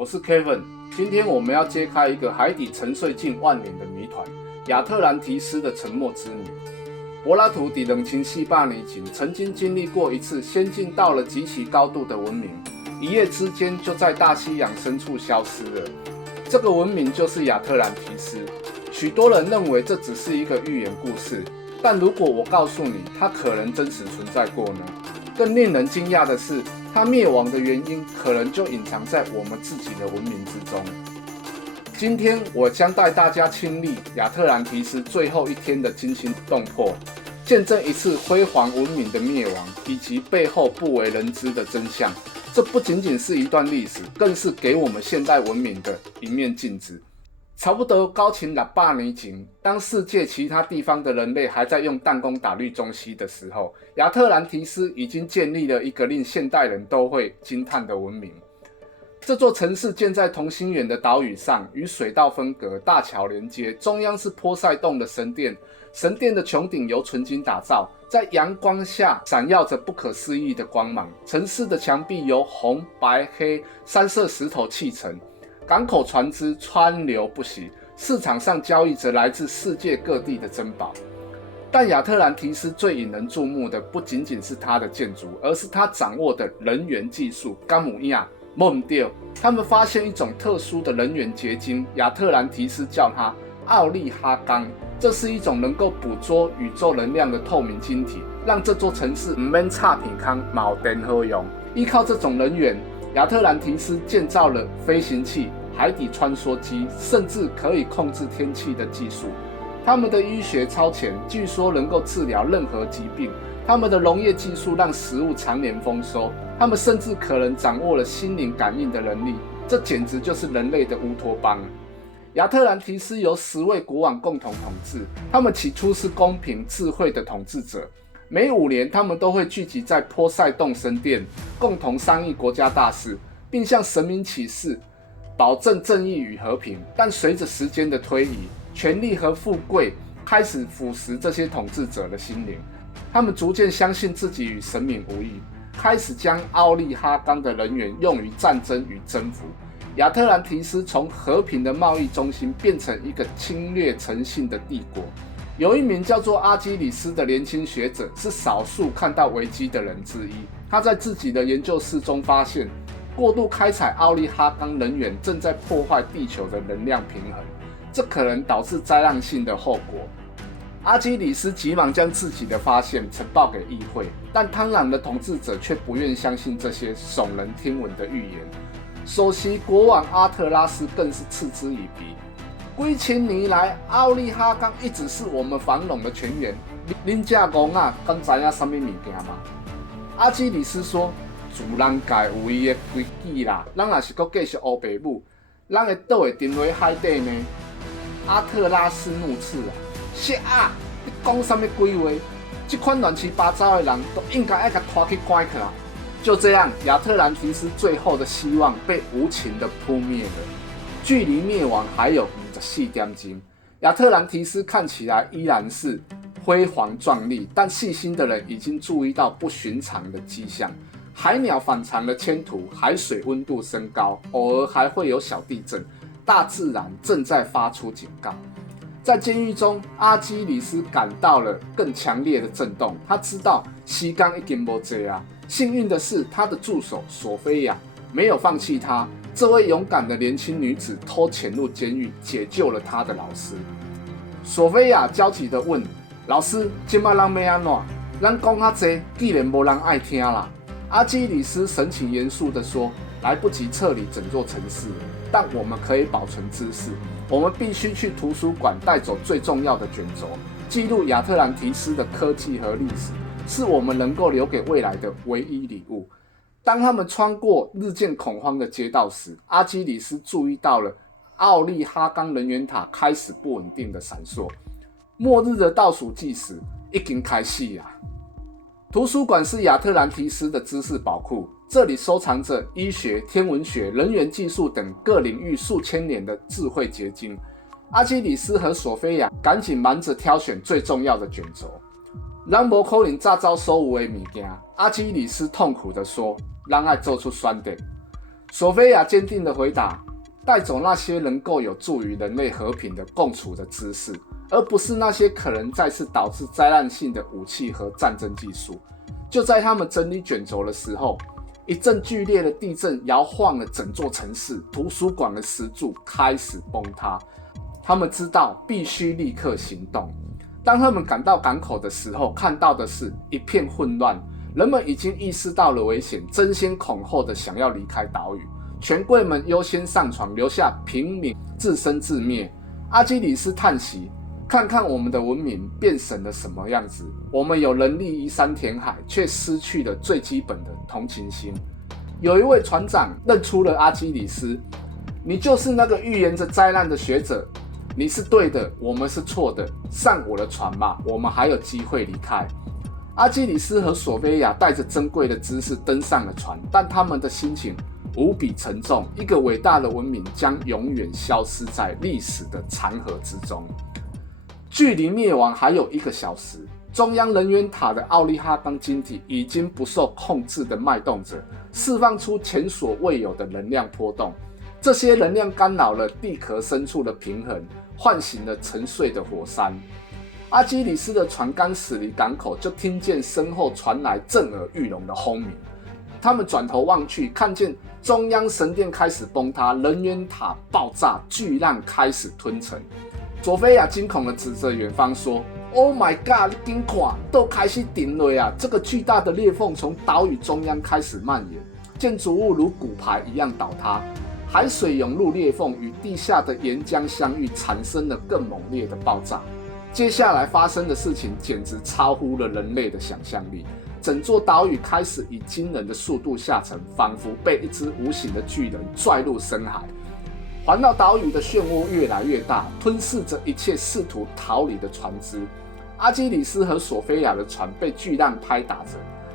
我是 Kevin。今天我们要揭开一个海底沉睡近万年的谜团——亚特兰提斯的沉没之谜。柏拉图在2400年前曾经经历过一次先进到了极其高度的文明，一夜之间就在大西洋深处消失了。这个文明就是亚特兰提斯。许多人认为这只是一个寓言故事，但如果我告诉你它可能真实存在过呢？更令人惊讶的是，它灭亡的原因可能就隐藏在我们自己的文明之中。今天我将带大家亲历亚特兰提斯最后一天的惊心动魄，见证一次辉煌文明的灭亡，以及背后不为人知的真相。这不仅仅是一段历史，更是给我们现代文明的一面镜子。差不多高前600年前，当世界其他地方的人类还在用弹弓打绿中西的时候，亚特兰提斯已经建立了一个令现代人都会惊叹的文明。这座城市建在同心圆的岛屿上，与水道分隔，大桥连接，中央是波塞冬的神殿，神殿的穹顶由纯金打造，在阳光下闪耀着不可思议的光芒。城市的墙壁由红、白、黑3色石头砌成，港口船只川流不息，市场上交易着来自世界各地的珍宝。但亚特兰提斯最引人注目的不仅仅是它的建筑，而是它掌握的人源技术。甘姆亚梦丢，他们发现一种特殊的人源结晶，亚特兰提斯叫它奥利哈钢。这是一种能够捕捉宇宙能量的透明晶体，让这座城市不免差片康冇电好用。依靠这种能源，亚特兰提斯建造了飞行器、海底穿梭机，甚至可以控制天气的技术。他们的医学超前，据说能够治疗任何疾病。他们的农业技术让食物常年丰收。他们甚至可能掌握了心灵感应的能力。这简直就是人类的乌托邦。亚特兰提斯由10位国王共同统治，他们起初是公平智慧的统治者。每5年，他们都会聚集在波塞冬神殿，共同商议国家大事，并向神明起誓，保证正义与和平。但随着时间的推移，权力和富贵开始腐蚀这些统治者的心灵。他们逐渐相信自己与神明无异，开始将奥利哈钢的人员用于战争与征服。亚特兰提斯从和平的贸易中心变成一个侵略成性的帝国。有一名叫做阿基里斯的年轻学者，是少数看到危机的人之一。他在自己的研究室中发现，过度开采奥利哈钢能源正在破坏地球的能量平衡，这可能导致灾难性的后果。阿基里斯急忙将自己的发现呈报给议会，但贪婪的统治者却不愿相信这些耸人听闻的预言。首席国王阿特拉斯更是嗤之以鼻。几千年来，奥利哈钢一直是我们繁荣的泉源。恁这戆仔敢知影什么物件吗？阿基里斯说：“自然界有伊的规矩啦，咱若是搁继续黑白母，咱会倒会沉落海底呢？”阿特拉斯怒斥啊！shit啊！你讲什么鬼话？这款乱七八糟的人都应该要给拖去关起来。就这样，亚特兰提斯最后的希望被无情的扑灭了。距离灭亡还有54点钟。亚特兰提斯看起来依然是辉煌壮丽，但细心的人已经注意到不寻常的迹象。海鸟反常的迁徙，海水温度升高，偶尔还会有小地震。大自然正在发出警告。在监狱中，阿基里斯感到了更强烈的震动。他知道时间已经不多啊。幸运的是，他的助手索菲亚没有放弃他。这位勇敢的年轻女子偷潜入监狱，解救了他的老师。索菲亚焦急地问：“老师，现在人要安怎？咱讲较多，既然没人爱听啦。”阿基里斯神情严肃地说：“来不及撤离整座城市，但我们可以保存知识。我们必须去图书馆带走最重要的卷轴，记录亚特兰提斯的科技和历史，是我们能够留给未来的唯一礼物。”当他们穿过日渐恐慌的街道时，阿基里斯注意到了奥利哈钢能源塔开始不稳定的闪烁。末日的倒数计时已经开始啊！图书馆是亚特兰提斯的知识宝库，这里收藏着医学、天文学、人员技术等各领域数千年的智慧结晶。阿基里斯和索菲亚赶紧忙着挑选最重要的卷轴。咱无可能早早所有的物件，阿基里斯痛苦地说：“咱要做出选择。”索菲亚坚定地回答：带走那些能够有助于人类和平的共处的知识，而不是那些可能再次导致灾难性的武器和战争技术。就在他们整理卷轴的时候，一阵剧烈的地震摇晃了整座城市，图书馆的石柱开始崩塌。他们知道必须立刻行动。当他们赶到港口的时候，看到的是一片混乱，人们已经意识到了危险，争先恐后的想要离开岛屿。权贵们优先上船，留下平民自生自灭。阿基里斯叹息：看看我们的文明变成了什么样子，我们有能力移山填海，却失去了最基本的同情心。有一位船长认出了阿基里斯：你就是那个预言着灾难的学者，你是对的，我们是错的，上我的船吧，我们还有机会离开。阿基里斯和索菲亚带着珍贵的知识登上了船，但他们的心情无比沉重，一个伟大的文明将永远消失在历史的长河之中。距离灭亡还有1个小时，中央能源塔的奥利哈冈晶体已经不受控制的脉动着，释放出前所未有的能量波动。这些能量干扰了地壳深处的平衡，唤醒了沉睡的火山。阿基里斯的船刚驶离港口，就听见身后传来震耳欲聋的轰鸣。他们转头望去，看见中央神殿开始崩塌，能源塔爆炸，巨浪开始吞沉。佐菲亚惊恐地指着远方说： Oh my god， 你快看，都开始顶了呀！这个巨大的裂缝从岛屿中央开始蔓延，建筑物如骨牌一样倒塌，海水涌入裂缝，与地下的岩浆相遇，产生了更猛烈的爆炸。接下来发生的事情简直超乎了人类的想象力，整座岛屿开始以惊人的速度下沉，仿佛被一只无形的巨人拽入深海。环绕岛屿的漩涡越来越大，吞噬着一切试图逃离的船只。阿基里斯和索菲亚的船被巨浪拍打着，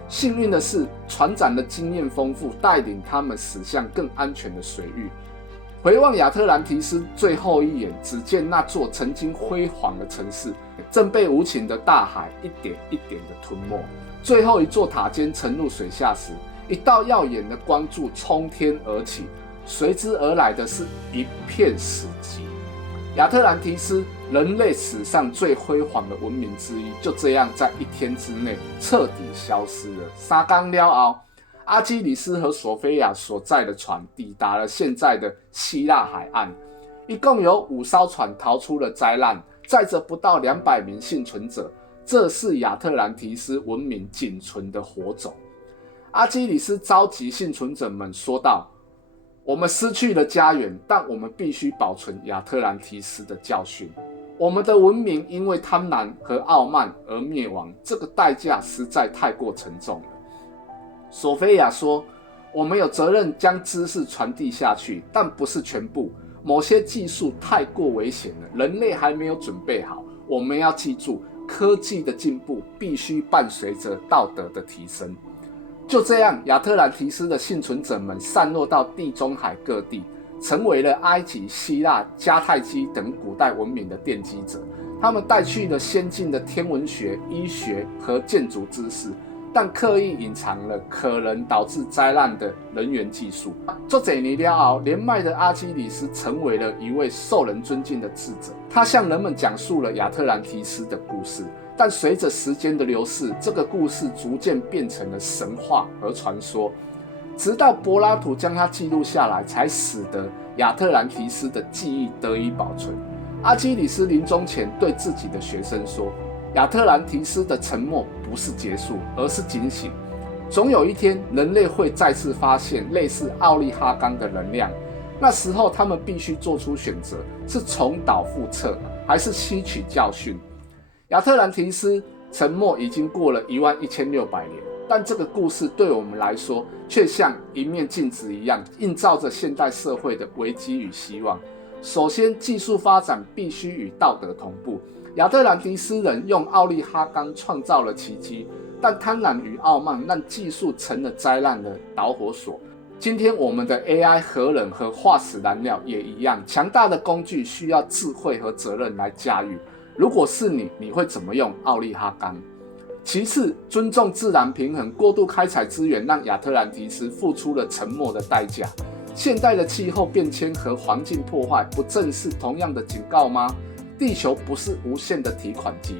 幸运的是，船长的经验丰富，带领他们驶向更安全的水域。回望亚特兰提斯最后一眼，只见那座曾经辉煌的城市正被无情的大海一点一点地吞没。最后一座塔尖沉入水下时，一道耀眼的光柱冲天而起，随之而来的是一片死寂。亚特兰提斯，人类史上最辉煌的文明之一，就这样在1天之内彻底消失了。3天了后，阿基里斯和索菲亚所在的船抵达了现在的希腊海岸，一共有5艘船逃出了灾难，载着不到200名幸存者。这是亚特兰提斯文明仅存的火种。阿基里斯召集幸存者们说道：我们失去了家园，但我们必须保存亚特兰提斯的教训。我们的文明因为贪婪和傲慢而灭亡，这个代价实在太过沉重了。索菲亚说：我们有责任将知识传递下去，但不是全部。某些技术太过危险了，人类还没有准备好。我们要记住，科技的进步必须伴随着道德的提升。就这样，亚特兰提斯的幸存者们散落到地中海各地，成为了埃及、希腊、迦太基等古代文明的奠基者。他们带去了先进的天文学、医学和建筑知识，但刻意隐藏了可能导致灾难的能源技术。多年了后，年迈的阿基里斯成为了一位受人尊敬的智者，他向人们讲述了亚特兰提斯的故事。但随着时间的流逝，这个故事逐渐变成了神话和传说，直到柏拉图将它记录下来，才使得亚特兰提斯的记忆得以保存。阿基里斯临终前对自己的学生说：亚特兰提斯的沉没不是结束，而是警醒。总有一天，人类会再次发现类似奥利哈冈的能量，那时候他们必须做出选择：是重蹈覆辙，还是吸取教训？亚特兰提斯沉没已经过了11600年，但这个故事对我们来说，却像一面镜子一样，映照着现代社会的危机与希望。首先，技术发展必须与道德同步。亚特兰提斯人用奥利哈冈创造了奇迹，但贪婪与傲慢让技术成了灾难的导火索。今天我们的 AI、核能和化石燃料也一样，强大的工具需要智慧和责任来驾驭。如果是你，你会怎么用奥利哈冈？其次，尊重自然平衡，过度开采资源让亚特兰提斯付出了沉没的代价。现代的气候变迁和环境破坏不正是同样的警告吗？地球不是无限的提款机。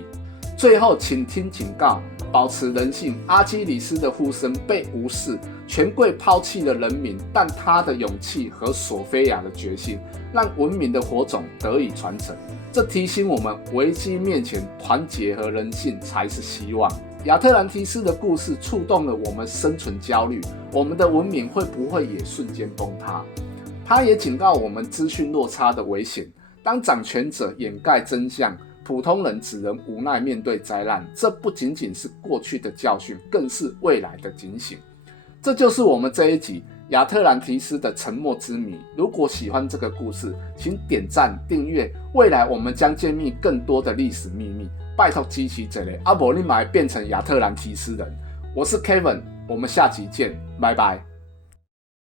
最后，请听警告，保持人性。阿基里斯的呼声被无视，权贵抛弃了人民，但他的勇气和索菲亚的决心，让文明的火种得以传承。这提醒我们，危机面前，团结和人性才是希望。亚特兰提斯的故事触动了我们生存焦虑，我们的文明会不会也瞬间崩塌？他也警告我们资讯落差的危险。当掌权者掩盖真相，普通人只能无奈面对灾难。这不仅仅是过去的教训，更是未来的警醒。这就是我们这一集亚特兰提斯的沉默之谜。如果喜欢这个故事，请点赞订阅，未来我们将揭秘更多的历史秘密。拜托支持这类，不然你也变成亚特兰提斯人。我是 Kevin，我们下集见，拜拜。